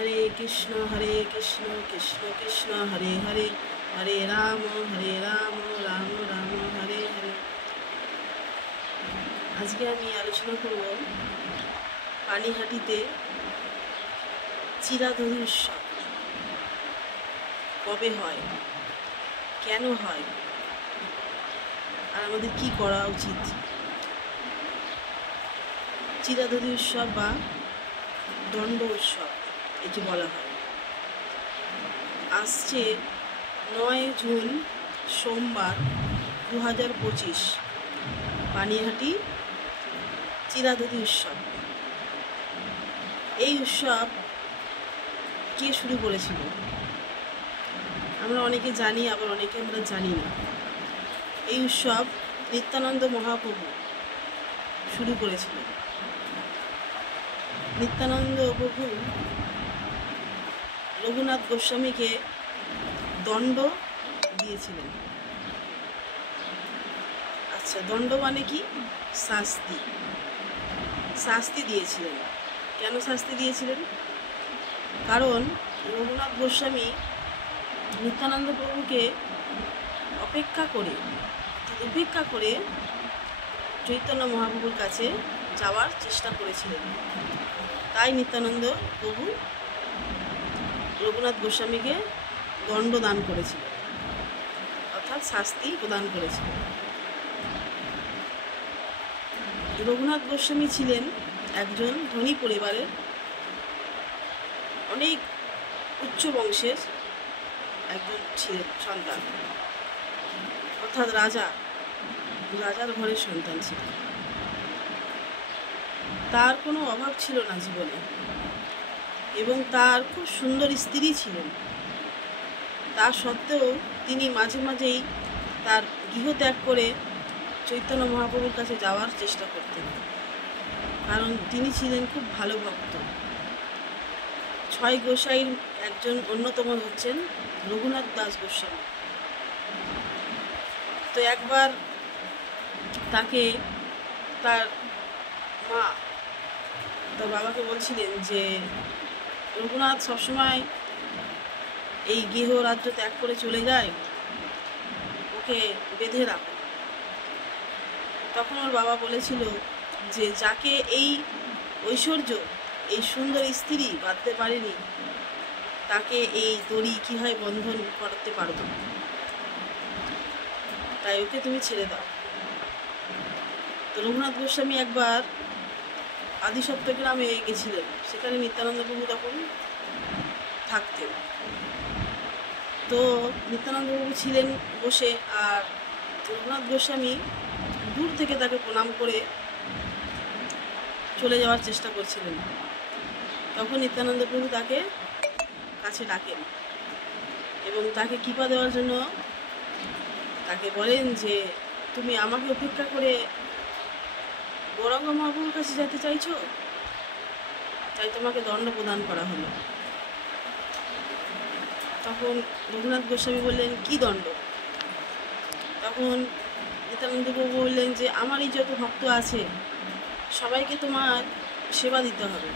হরে কৃষ্ণ কৃষ্ণ কৃষ্ণ হরে হরে, হরে রাম রাম রাম হরে হরে। আজকে আমি আলোচনা করব পানিহাটিতে চিরাধরি উৎসব কবে হয়, কেন হয়, আর আমাদের কি করা উচিত। চিরাধরি উৎসব বা দণ্ড উৎসব এটি বলা হয়। আসছে 9 জুন সোমবার 2025 পানিহাটি চিরাধরি উৎসব। এই উৎসব কে শুরু করেছিল আমরা অনেকে জানি, আবার অনেকে আমরা জানি না। এই উৎসব নিত্যানন্দ মহাপ্রভু শুরু করেছিল। নিত্যানন্দ প্রভু রঘুনাথ গোস্বামীকে দণ্ড দিয়েছিলেন। আচ্ছা, দণ্ড মানে কি? শাস্তি। শাস্তি দিয়েছিলেন। কেন শাস্তি দিয়েছিলেন? কারণ রঘুনাথ গোস্বামী নিত্যানন্দ প্রভুকে উপেক্ষা করে চৈতন্য মহাপ্রভুর কাছে যাওয়ার চেষ্টা করেছিলেন। তাই নিত্যানন্দ প্রভু রঘুনাথ গোস্বামীকে দণ্ড দান করেছিল, অর্থাৎ শাস্তি প্রদান করেছিল। রঘুনাথ গোস্বামী ছিলেন একজন ধনী পরিবারের, অনেক উচ্চ বংশের একজন ছিলেন সন্তান, অর্থাৎ রাজার ঘরের সন্তান ছিলেন। তার কোনো অভাব ছিল না জীবনে, এবং তার খুব সুন্দর স্ত্রী ছিলেন। তা সত্ত্বেও তিনি মাঝে মাঝেই তার গৃহত্যাগ করে চৈতন্য মহাপ্রভুর কাছে যাওয়ার চেষ্টা করতেন, কারণ তিনি ছিলেন খুব ভালো ভক্ত। 6 গোসাইয়ের একজন অন্যতম হচ্ছেন রঘুনাথ দাস গোস্বামী। তো একবার তাকে তার বাবাকে বলছিলেন যে রঘুনাথ সবসময় এই গৃহ রাজ্য ত্যাগ করে চলে যায়, ওকে বেঁধে রাখো। তখন ওর বাবা বলেছিল যে যাকে এই ঐশ্বর্য, এই সুন্দর স্ত্রী বাঁধতে পারেনি, তাকে এই দড়ি কীভাবে বন্ধন করতে পারবো, তাই ওকে তুমি ছেড়ে দাও। তো রঘুনাথ গোস্বামী একবার আদিসপ্ত গ্রামে গেছিলেন, সেখানে নিত্যানন্দ প্রভু তখন থাকতেন। তো নিত্যানন্দ প্রভু ছিলেন বসে, আর রঘুনাথ গোস্বামী দূর থেকে তাকে প্রণাম করে চলে যাওয়ার চেষ্টা করছিলেন। তখন নিত্যানন্দ প্রভু তাকে কাছে ডাকেন এবং তাকে কৃপা দেওয়ার জন্য তাকে বলেন যে তুমি আমাকে উপেক্ষা করে গৌরাঙ্গ মহাপ্রভুর কাছে যেতে চাইছো, তাই তোমাকে দণ্ড প্রদান করা হলো। তখন রঘুনাথ গোস্বামী বললেন, কি দণ্ড? তখন নিত্যানন্দ প্রভু বললেন যে আমার এই যত ভক্ত আছে সবাইকে তোমার সেবা দিতে হবে।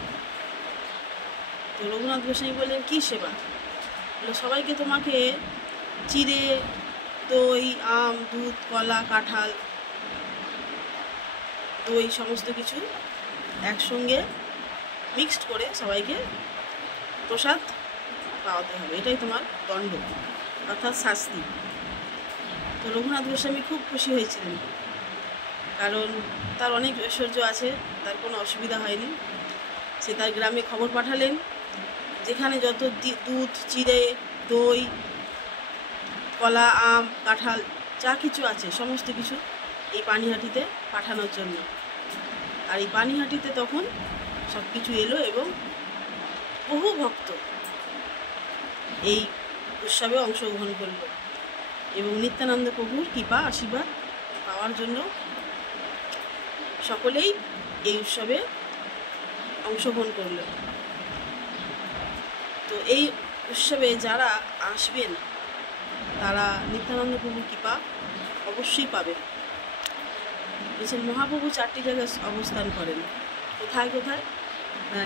তো রঘুনাথ গোস্বামী বললেন, কি সেবা? সবাইকে তোমাকে চিড়ে, দই, আম, দুধ, কলা, কাঁঠাল, দই সমস্ত কিছু একসঙ্গে মিক্সড করে সবাইকে প্রসাদ পাওয়াতে হবে, এটাই তোমার দণ্ড, অর্থাৎ শাস্তি। তো রঘুনাথ গোস্বামী খুব খুশি হয়েছিলেন, কারণ তার অনেক ঐশ্বর্য আছে, তার কোনো অসুবিধা হয়নি। সে তার গ্রামে খবর পাঠালেন, যেখানে যত দুধ, চিড়ে, দই, কলা, আম, কাঁঠাল যা কিছু আছে সমস্ত কিছু এই পানিহাটিতে পাঠানোর জন্য। আর এই পানিহাটিতে তখন সব কিছু এলো এবং বহু ভক্ত এই উৎসবে অংশগ্রহণ করল এবং নিত্যানন্দ প্রভুর কৃপা আশীর্বাদ পাওয়ার জন্য সকলেই এই উৎসবে অংশগ্রহণ করল। তো এই উৎসবে যারা আসবেন তারা নিত্যানন্দ প্রভুর কৃপা অবশ্যই পাবেন। বলছেন মহাপ্রভু 4টি জায়গায় অবস্থান করেন। কোথায় কোথায়?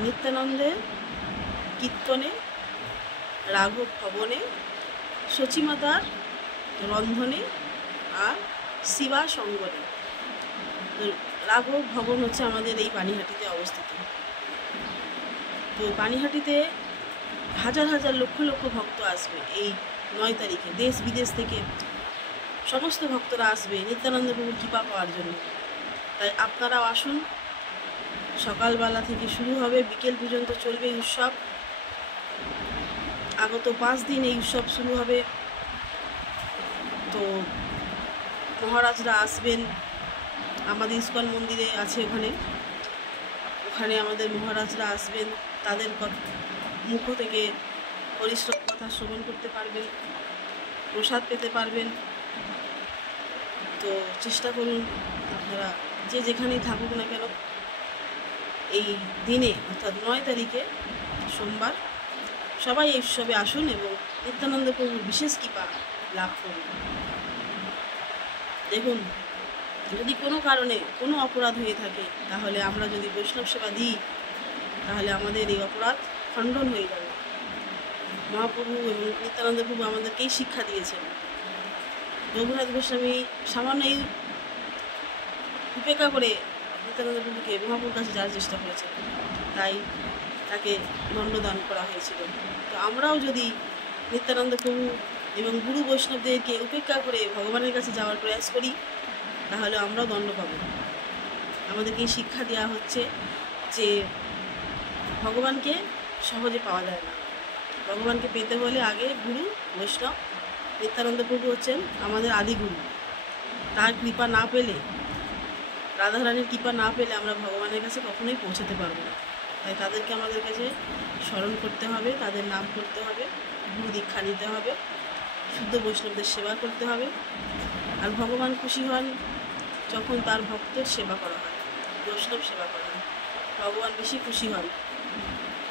নিত্যানন্দের কীর্তনে, রাঘব ভবনে, সচিমাতার রন্ধনে আর শিবা সঙ্গনে। রাঘব ভবন হচ্ছে আমাদের এই পানিহাটিতে অবস্থিত। তো পানিহাটিতে হাজার হাজার লক্ষ লক্ষ ভক্ত আসবে এই 9 তারিখে। দেশ বিদেশ থেকে সমস্ত ভক্তরা আসবে নিত্যানন্দ প্রভুর কৃপা পাওয়ার জন্য। তাই আপনারাও আসুন। সকালবেলা থেকে শুরু হবে, বিকেল পর্যন্ত চলবে এই উৎসব। আগত 5 দিন এই উৎসব শুরু হবে। তো মহারাজরা আসবেন, আমাদের ইস্কন মন্দিরে আছে ওখানে আমাদের মহারাজরা আসবেন। তাদের মুখ থেকে পরিশ্রম কথা শ্রবণ করতে পারবেন, প্রসাদ পেতে পারবেন। তো চেষ্টা করুন আপনারা যে যেখানেই থাকুক না কেন, এই দিনে অর্থাৎ 9 তারিখে সোমবার সবাই এই উৎসবে আসুন এবং নিত্যানন্দ প্রভুর বিশেষ কৃপা লাভ করুন। দেখুন, যদি কোনো কারণে কোনো অপরাধ হয়ে থাকে, তাহলে আমরা যদি বৈষ্ণব সেবা দিই, তাহলে আমাদের এই অপরাধ খণ্ডন হয়ে যাবে। মহাপ্রভু এবং নিত্যানন্দ প্রভু আমাদেরকেই শিক্ষা দিয়েছেন। রঘুনাথ গোস্বামী সামান্য এই উপেক্ষা করে নিত্যানন্দ প্রভুকে মহাপ্রভুর কাছে যাওয়ার চেষ্টা করেছেন, তাই তাকে দণ্ডদান করা হয়েছিল। তো আমরাও যদি নিত্যানন্দ প্রভু এবং গুরু বৈষ্ণবদেরকে উপেক্ষা করে ভগবানের কাছে যাওয়ার প্রয়াস করি, তাহলে আমরাও দণ্ড পাব। আমাদেরকে এই শিক্ষা দেওয়া হচ্ছে যে ভগবানকে সহজে পাওয়া যায় না। ভগবানকে পেতে হলে আগে গুরু বৈষ্ণব, নিত্যানন্দ প্রভু হচ্ছেন আমাদের আদি গুরু। তার কৃপা না পেলে, রাধারানীর কৃপা না পেলে আমরা ভগবানের কাছে কখনোই পৌঁছাতে পারবো না। তাই তাদেরকে আমাদের কাছে স্মরণ করতে হবে, তাদের নাম করতে হবে, গুরু দীক্ষা নিতে হবে, শুদ্ধ বৈষ্ণবদের সেবা করতে হবে। আর ভগবান খুশি হন যখন তার ভক্তের সেবা করা হয়, বৈষ্ণব সেবা করা হয়। ভগবান বেশি খুশি হন,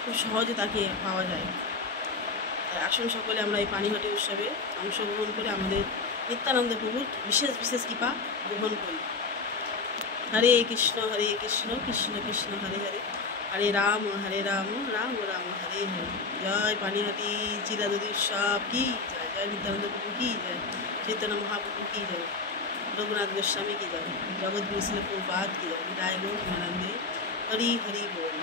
খুব সহজে তাকে পাওয়া যায়। তাই আসুন সকলে আমরা এই পানিহাটি উৎসবে অংশগ্রহণ করে আমাদের নিত্যানন্দ প্রভুর বিশেষ বিশেষ কৃপা গ্রহণ করি। হরে কৃষ্ণ কৃষ্ণ কৃষ্ণ হরে হরে, হরে রাম রাম রাম হরে হরে। জয় পানিহাটি চিরাদুদি উৎসব কি জয়, জয় নিত্যানন্দ প্রভু কি জয়, চৈতন্য মহাপ্রভু কি জয়, রঘুনাথ গোস্বামী কি জয়, জগৎগুরু শিল প্রভুপাদ কি জয়, বিদায় গো আনন্দে। হরি হরি বল।